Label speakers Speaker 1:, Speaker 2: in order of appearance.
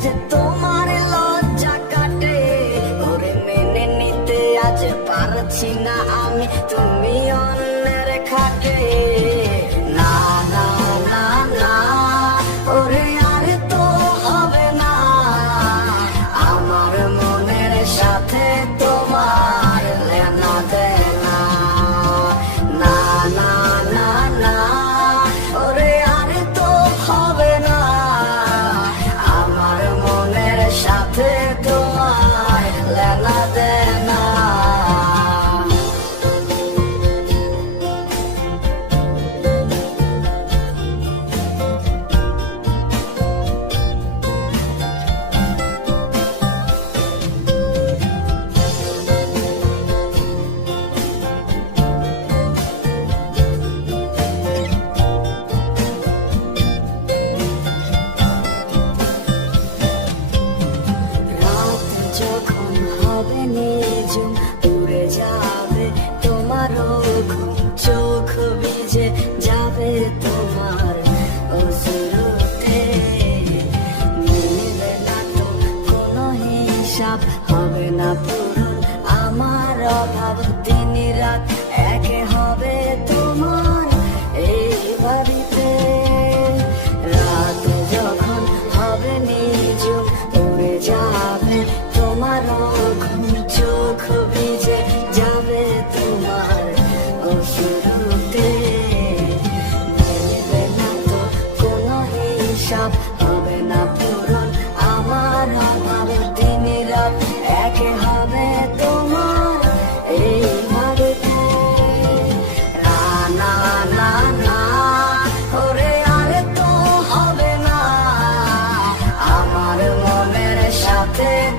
Speaker 1: ジ多。হিসাব হবে না পূরণ। আমার অভাব দিন রাত একে হবে তোমার। এই বাড়িতে রাত যখন হবে নিজ উড়ে যাবে তোমার চোখ ভিজে যাবে তোমার শুরুতে না তো কোনো হিসাব day.